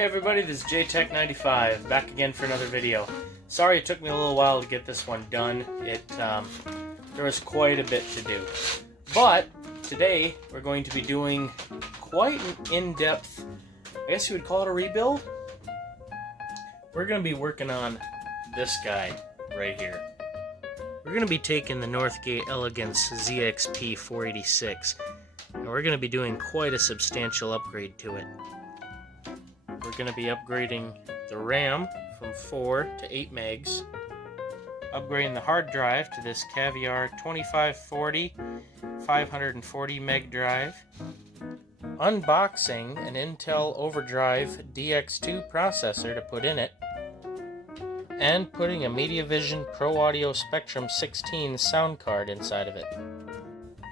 Hey everybody, this is Pt.1 back again for another video. Sorry it took me a little while to get this one done. There was quite a bit to do. But today we're going to be doing quite an in-depth, I guess you would call it a rebuild. We're going to be working on this guy right here. We're going to be taking the Northgate Elegance ZXP-486 and we're going to be doing quite a substantial upgrade to it. We're going to be upgrading the RAM from 4 to 8 megs, upgrading the hard drive to this Caviar 2540 540 meg drive, unboxing an Intel OverDrive DX2 processor to put in it, and putting a MediaVision Pro Audio Spectrum 16 sound card inside of it.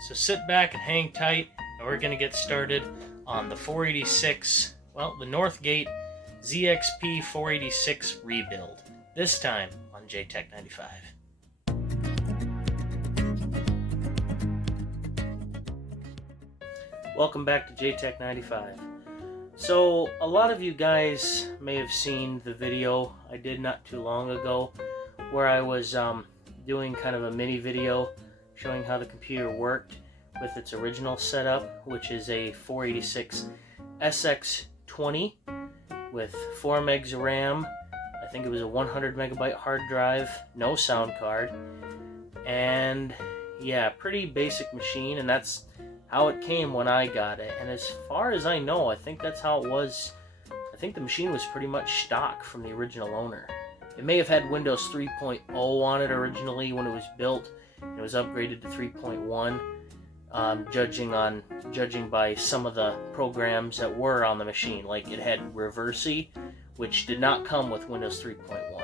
So sit back and hang tight, and we're going to get started on the 486, well, the Northgate ZXP-486 rebuild, this time on Pt.95. Welcome back to Pt.95. So, a lot of you guys may have seen the video I did not too long ago where I was doing kind of a mini video showing how the computer worked with its original setup, which is a 486 SX20 with 4 megs of RAM. I think it was a 100 megabyte hard drive, no sound card, and yeah, pretty basic machine, and that's how it came when I got it. And as far as I know, I think that's how it was. I think the machine was pretty much stock from the original owner. It may have had Windows 3.0 on it originally when it was built. It was upgraded to 3.1, judging by some of the programs that were on the machine. Like it had Reversi, which did not come with Windows 3.1.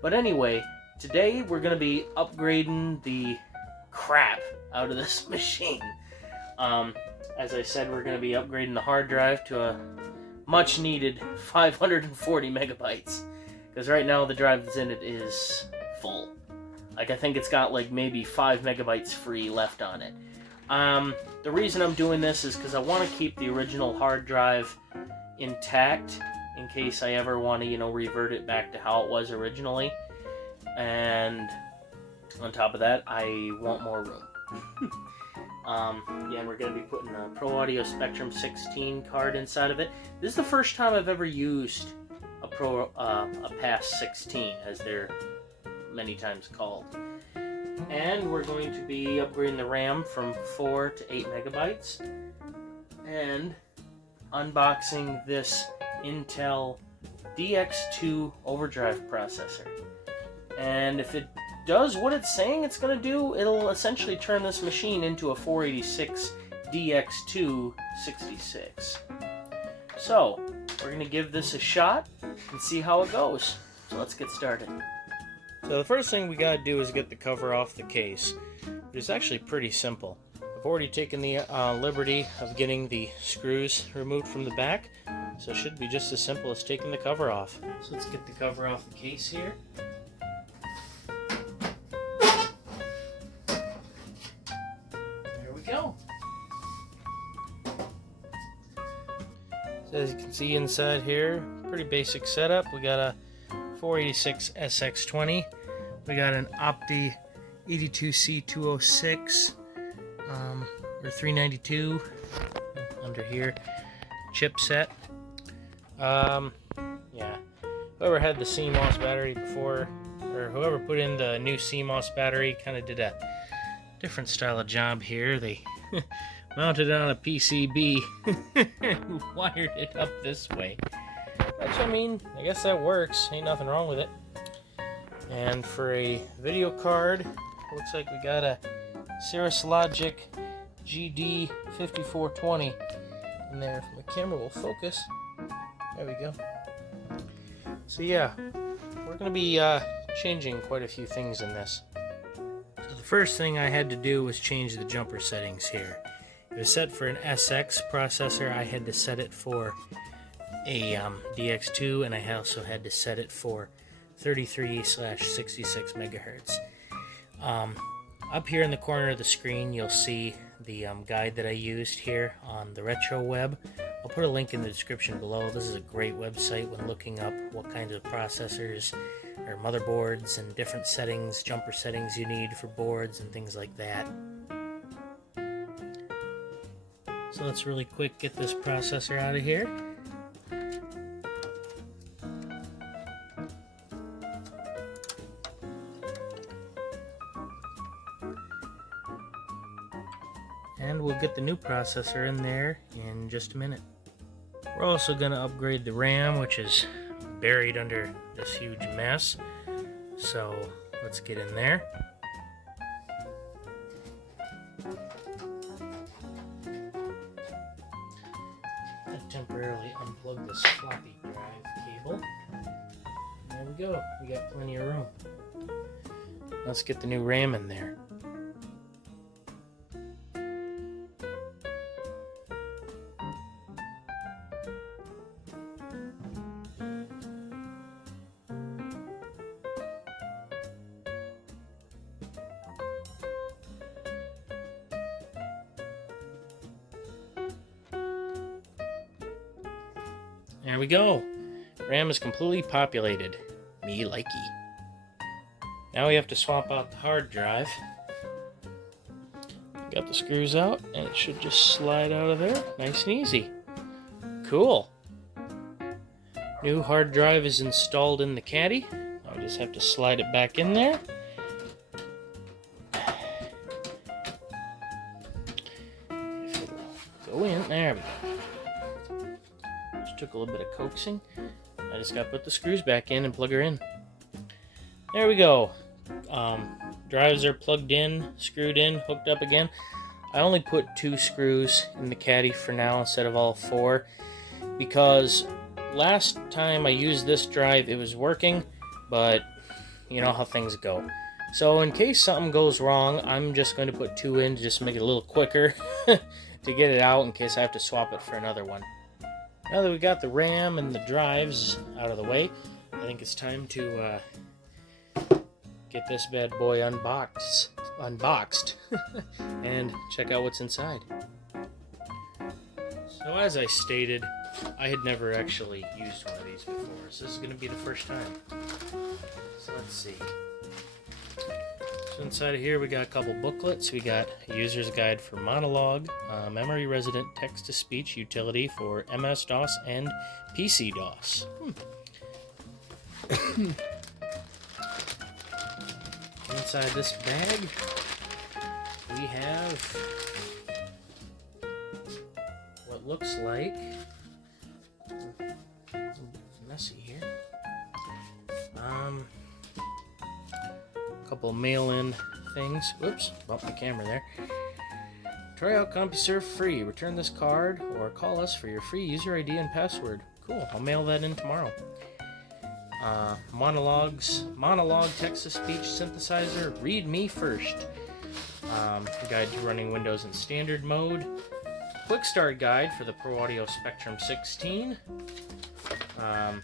But anyway, today we're going to be upgrading the crap out of this machine. As I said, we're going to be upgrading the hard drive to a much needed 540 megabytes. Because right now the drive that's in it is full. Like I think it's got like maybe 5 megabytes free left on it. The reason I'm doing this is because I want to keep the original hard drive intact in case I ever want to, revert it back to how it was originally. And on top of that, I want more room. Yeah, and we're going to be putting a Pro Audio Spectrum 16 card inside of it. This is the first time I've ever used a PAS 16, as they're many times called. And we're going to be upgrading the RAM from 4 to 8 megabytes. And unboxing this Intel DX2 OverDrive processor. And if it does what it's saying it's going to do, it'll essentially turn this machine into a 486 DX2-66. So, we're going to give this a shot and see how it goes. So let's get started. So the first thing we got to do is get the cover off the case. It's actually pretty simple. I've already taken the liberty of getting the screws removed from the back, so it should be just as simple as taking the cover off. So let's get the cover off the case here. There we go. So as you can see inside here, pretty basic setup. We got a 486 SX20. We got an Opti 82C206 or 392 under here chipset. Yeah, whoever had the CMOS battery before, or whoever put in the new CMOS battery, kind of did a different style of job here. They mounted it on a PCB and wired it up this way. Which, I mean, I guess that works. Ain't nothing wrong with it. And for a video card, looks like we got a Cirrus Logic GD5420 in there. If my camera will focus. There we go. So yeah, we're going to be changing quite a few things in this. So the first thing I had to do was change the jumper settings here. It was set for an SX processor. I had to set it for a DX2, and I also had to set it for 33/66 megahertz. Up here in the corner of the screen, you'll see the guide that I used here on the retro web. I'll put a link in the description below. This is a great website when looking up what kinds of processors or motherboards and different settings, jumper settings you need for boards and things like that. So let's really quick get this processor out of here. And we'll get the new processor in there in just a minute. We're also going to upgrade the RAM, which is buried under this huge mess. So let's get in there. I temporarily unplug this floppy drive cable. There we go. We got plenty of room. Let's get the new RAM in there. There we go. RAM is completely populated. Me likey. Now we have to swap out the hard drive. Got the screws out, and it should just slide out of there. Nice and easy. Cool. New hard drive is installed in the caddy. I'll just have to slide it back in there. If it'll go in. There we go. Took a little bit of coaxing. I just got to put the screws back in and plug her in. There we go. Drives are plugged in, screwed in, hooked up again. I only put 2 screws in the caddy for now instead of all 4 because last time I used this drive it was working, but you know how things go. So in case something goes wrong, I'm just going to put 2 in to just make it a little quicker to get it out in case I have to swap it for another one. Now that we got the RAM and the drives out of the way, I think it's time to get this bad boy unboxed and check out what's inside. So as I stated, I had never actually used one of these before, so this is going to be the first time. So let's see. So inside of here we got a couple booklets. We got a user's guide for Monologue, memory resident text-to-speech utility for MS-DOS and PC-DOS. Inside this bag we have what looks like messy here. Couple of mail-in things. Whoops, bumped the camera there. Try out CompuServe free. Return this card or call us for your free user ID and password. Cool, I'll mail that in tomorrow. Monologue text-to-speech synthesizer. Read me first. Guide to running Windows in standard mode. Quick start guide for the Pro Audio Spectrum 16. A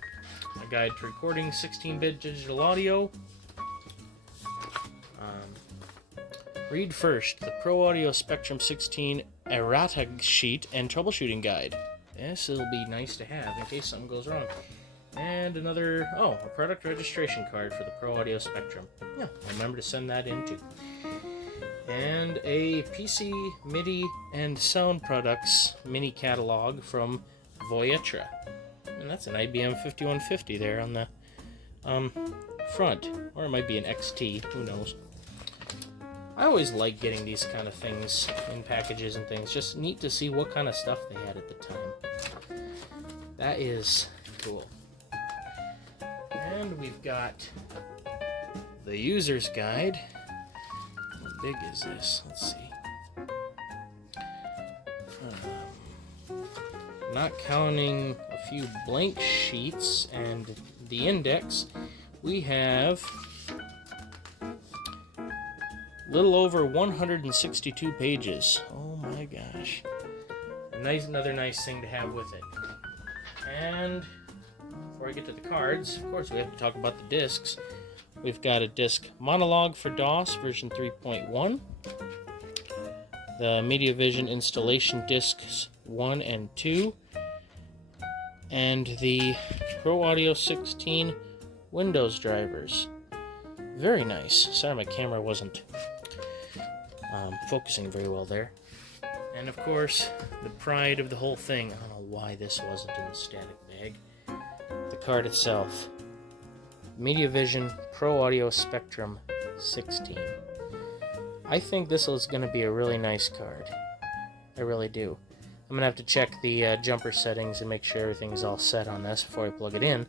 guide to recording 16-bit digital audio. Read first, the Pro Audio Spectrum 16 errata sheet and troubleshooting guide. This will be nice to have in case something goes wrong. And another, a product registration card for the Pro Audio Spectrum. Yeah, remember to send that in too. And a PC, MIDI, and Sound Products mini catalog from Voyetra. And that's an IBM 5150 there on the front. Or it might be an XT, who knows. I always like getting these kind of things in packages and things. Just neat to see what kind of stuff they had at the time. That is cool. And we've got the user's guide. How big is this? Let's see. Not counting a few blank sheets and the index, we have little over 162 pages. Oh my gosh. Another nice thing to have with it. And before I get to the cards, of course we have to talk about the discs. We've got a disc Monologue for DOS version 3.1. The MediaVision installation discs 1 and 2. and the Pro Audio 16 Windows drivers. Very nice. Sorry, my camera wasn't focusing very well there. And of course, the pride of the whole thing. I don't know why this wasn't in the static bag. The card itself. MediaVision Pro Audio Spectrum 16. I think this is going to be a really nice card. I really do. I'm going to have to check the jumper settings and make sure everything's all set on this before I plug it in.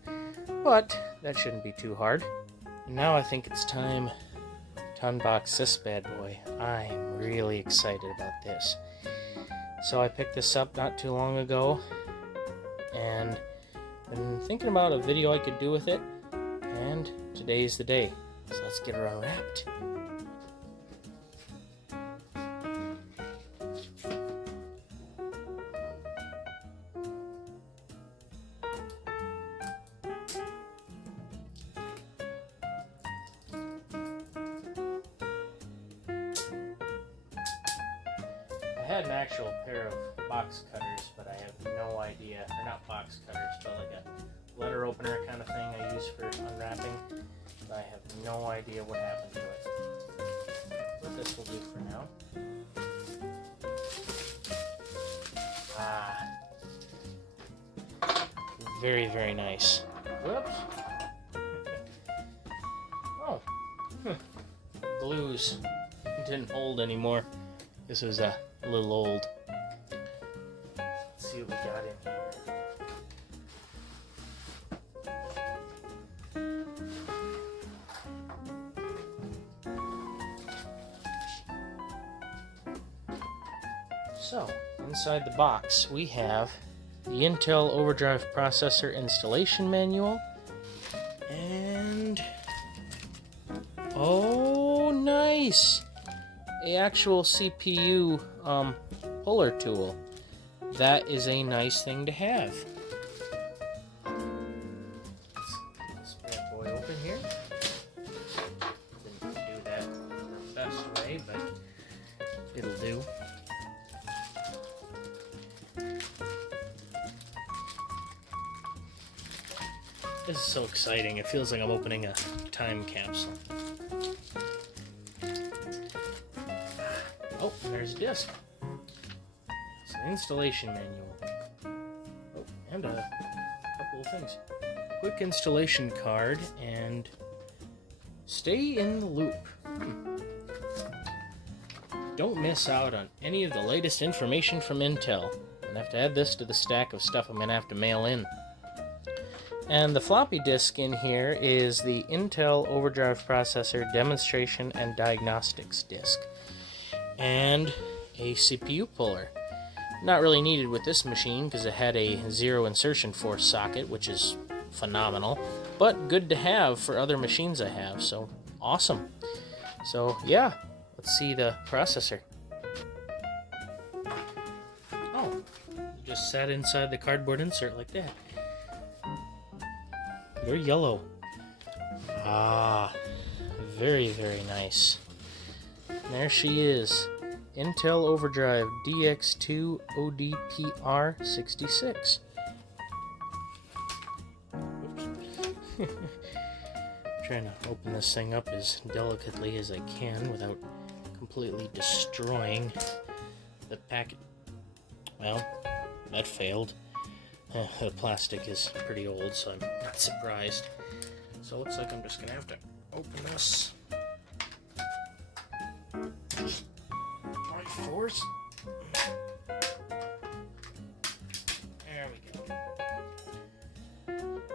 But that shouldn't be too hard. And now I think it's time to unbox this bad boy. I'm really excited about this. So I picked this up not too long ago, and been thinking about a video I could do with it, and today's the day. So let's get her unwrapped. I had an actual pair of box cutters, but I have no idea, or not box cutters, but like a letter opener kind of thing I use for unwrapping. But I have no idea what happened to it. But this will do for now. Very, very nice. Whoops. Oh. Glues didn't hold anymore. This was a little old. Let's see what we got in here. So, inside the box we have the Intel OverDrive processor installation manual and oh, nice! A actual CPU puller tool. That is a nice thing to have. Let's get this bad boy open here. Didn't do that the best way, but it'll do. This is so exciting. It feels like I'm opening a time capsule. Oh, there's a disc. It's an installation manual. Oh, and a couple of things. Quick installation card and stay in the loop. Don't miss out on any of the latest information from Intel. I'm gonna have to add this to the stack of stuff I'm gonna have to mail in. And the floppy disk in here is the Intel OverDrive processor demonstration and diagnostics disk. And a CPU puller. Not really needed with this machine because it had a zero insertion force socket, which is phenomenal, but good to have for other machines I have, so awesome. So yeah, let's see the processor. Oh, it just sat inside the cardboard insert like that. Very yellow. Ah, very, very nice. And there she is. Intel OverDrive DX2-66. Oops. Trying to open this thing up as delicately as I can without completely destroying the packet. Well, that failed. The plastic is pretty old, so I'm not surprised. So it looks like I'm just gonna have to open this. By force. There we go.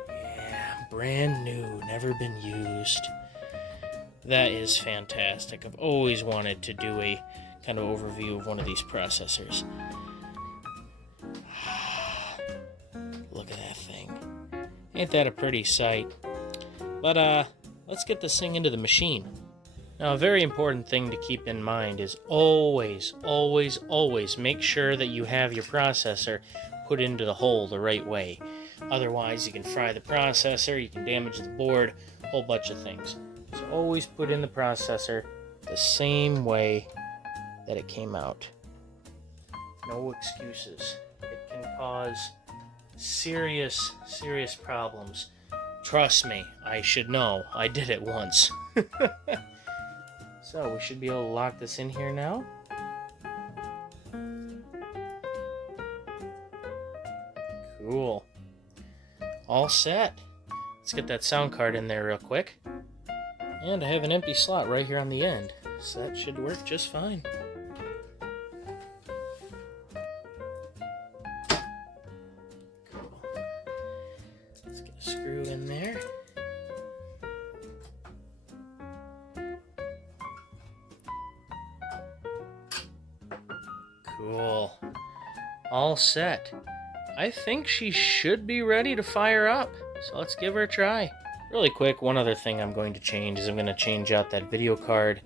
Yeah, brand new, never been used. That is fantastic. I've always wanted to do a kind of overview of one of these processors. Look at that thing. Ain't that a pretty sight? But let's get this thing into the machine. Now, a very important thing to keep in mind is always make sure that you have your processor put into the hole the right way. Otherwise, you can fry the processor, you can damage the board, a whole bunch of things. So always put in the processor the same way that it came out. No excuses. It can cause serious problems. Trust me, I should know. I did it once. So we should be able to lock this in here now. Cool. All set. Let's get that sound card in there real quick. And I have an empty slot right here on the end, so that should work just fine. Cool. Let's get a screw in there. Cool. All set. I think she should be ready to fire up, so let's give her a try. Really quick, one other thing I'm going to change is I'm going to change out that video card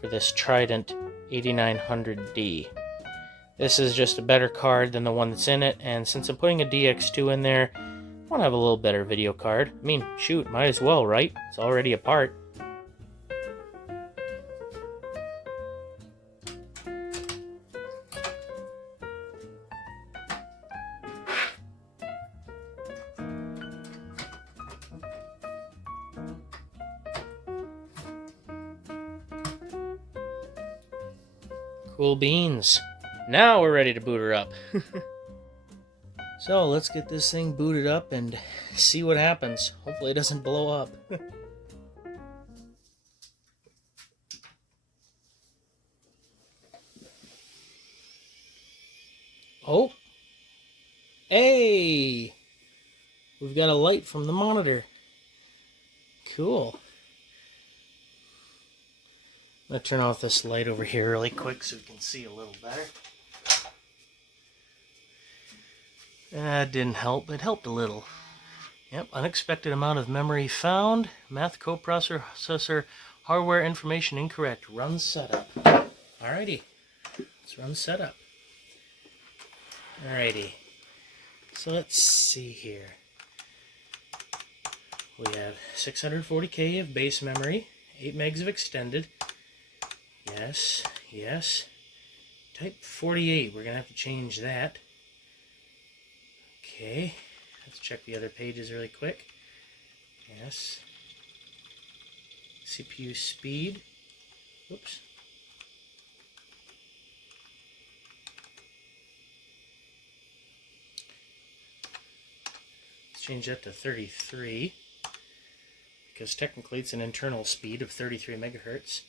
for this Trident 8900D. This is just a better card than the one that's in it, and since I'm putting a DX2 in there, I want to have a little better video card. I mean, shoot, might as well, right? It's already a part. Cool beans. Now we're ready to boot her up. So let's get this thing booted up and see what happens. Hopefully it doesn't blow up. Oh! Hey! We've got a light from the monitor. Cool. I'm going to turn off this light over here really quick so we can see a little better. That didn't help, it helped a little. Yep, unexpected amount of memory found. Math coprocessor hardware information incorrect. Run setup. Alrighty, let's run setup. Alrighty, so let's see here. We have 640K of base memory, 8 megs of extended. Yes, yes. Type 48, we're going to have to change that. Okay, let's check the other pages really quick. Yes. CPU speed. Oops. Let's change that to 33, because technically it's an internal speed of 33 megahertz.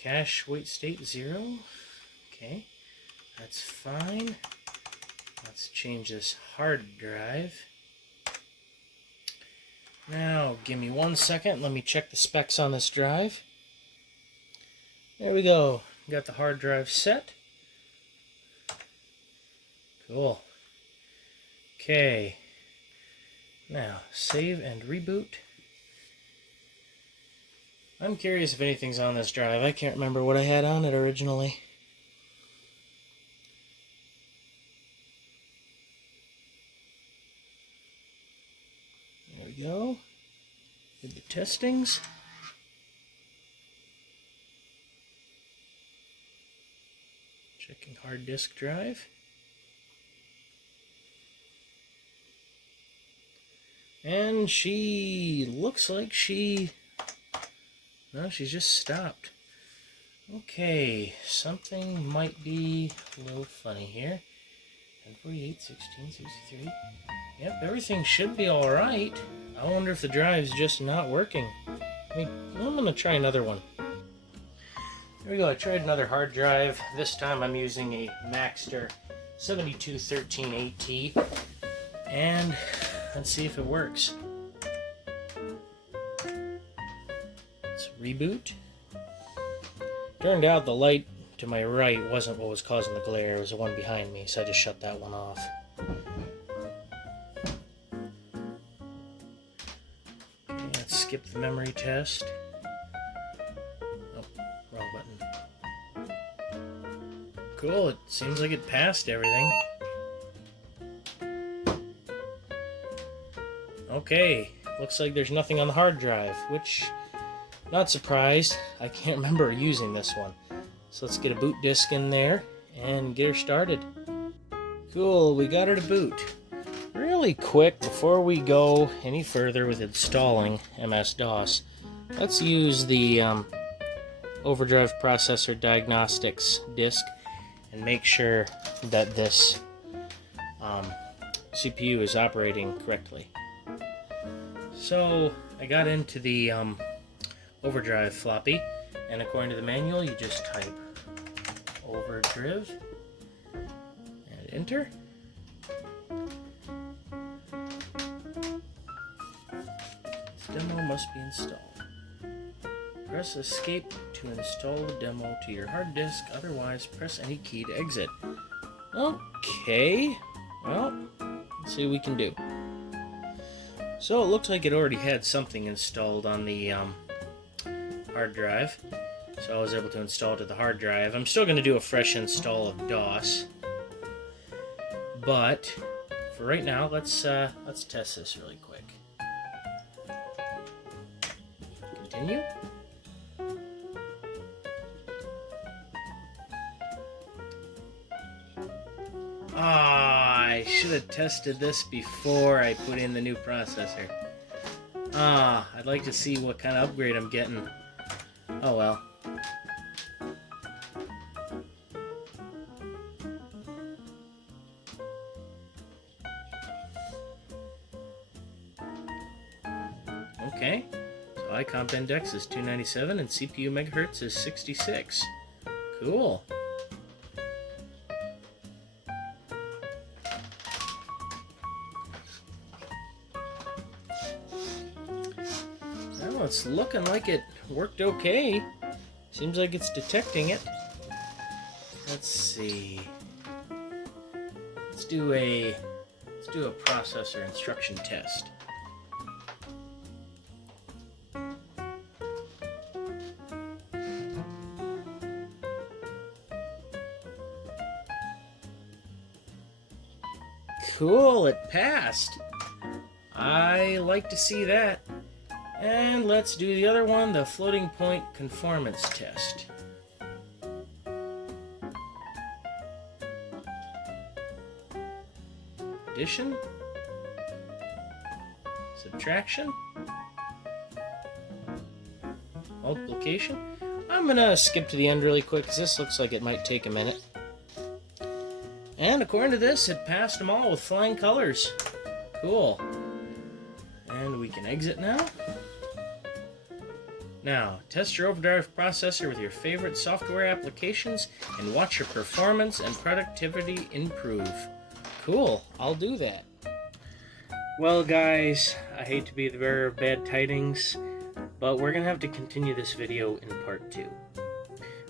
Cache wait state 0. Okay, that's fine. Let's change this hard drive. Now, give me 1 second. Let me check the specs on this drive. There we go. Got the hard drive set. Cool. Okay. Now, save and reboot. I'm curious if anything's on this drive. I can't remember what I had on it originally. There we go. Did the testings. Checking hard disk drive. And she looks like no, she's just stopped. Okay, something might be a little funny here. 1048, 16, 63. Yep, everything should be alright. I wonder if the drive's just not working. I'm gonna try another one. There we go, I tried another hard drive. This time I'm using a Maxter 7213AT. And let's see if it works. Let's reboot. Turned out the light to my right wasn't what was causing the glare, it was the one behind me, so I just shut that one off. Okay, let's skip the memory test. Oh, wrong button. Cool, it seems like it passed everything. Okay, looks like there's nothing on the hard drive, which, not surprised, I can't remember using this one. So let's get a boot disk in there and get her started. Cool, we got her to boot. Really quick, before we go any further with installing MS-DOS, let's use the OverDrive Processor Diagnostics disk and make sure that this CPU is operating correctly. So I got into the OverDrive floppy, and according to the manual, you just type OverDrive and enter. This demo must be installed. Press escape to install the demo to your hard disk, otherwise press any key to exit. Okay, well, let's see what we can do. So it looks like it already had something installed on the hard drive, so I was able to install it to the hard drive. I'm still going to do a fresh install of DOS, but for right now, let's test this really quick. Continue. I should have tested this before I put in the new processor. I'd like to see what kind of upgrade I'm getting. Oh well. Okay, so iComp index is 297 and CPU megahertz is 66. Cool. Well, it's looking like it worked okay. Seems like it's detecting it. Let's see. Let's do a processor instruction test. Cool, it passed. I like to see that. And let's do the other one, the floating point conformance test. Addition, subtraction, multiplication. I'm gonna skip to the end really quick because this looks like it might take a minute. And according to this, it passed them all with flying colors. Cool. And we can exit now. Now, test your OverDrive processor with your favorite software applications and watch your performance and productivity improve. Cool, I'll do that. Well guys, I hate to be the bearer of bad tidings, but we're going to have to continue this video in part 2.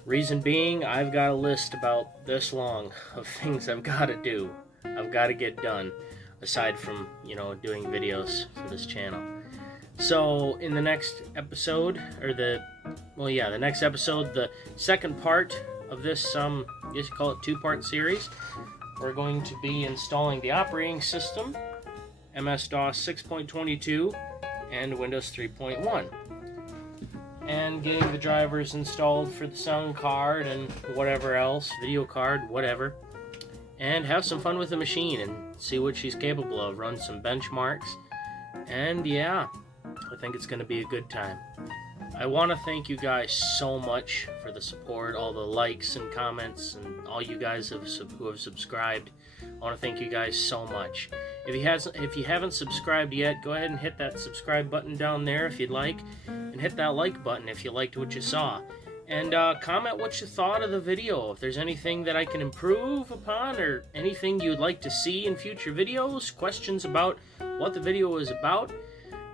Reason being, I've got a list about this long of things I've got to do. I've got to get done, aside from, doing videos for this channel. So, in the next episode, the next episode, the second part of this, I guess you call it 2-part series, we're going to be installing the operating system, MS-DOS 6.22, and Windows 3.1. And getting the drivers installed for the sound card and whatever else, video card, whatever. And have some fun with the machine and see what she's capable of, run some benchmarks, and yeah. I think it's going to be a good time. I want to thank you guys so much for the support, all the likes and comments, and all you guys who have subscribed. I want to thank you guys so much. If you haven't subscribed yet, go ahead and hit that subscribe button down there if you'd like, and hit that like button if you liked what you saw. And comment what you thought of the video. If there's anything that I can improve upon, or anything you'd like to see in future videos, questions about what the video is about,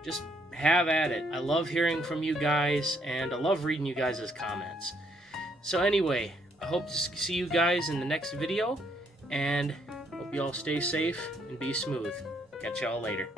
just have at it. I love hearing from you guys, and I love reading you guys' comments. So anyway, I hope to see you guys in the next video, and hope you all stay safe and be smooth. Catch y'all later.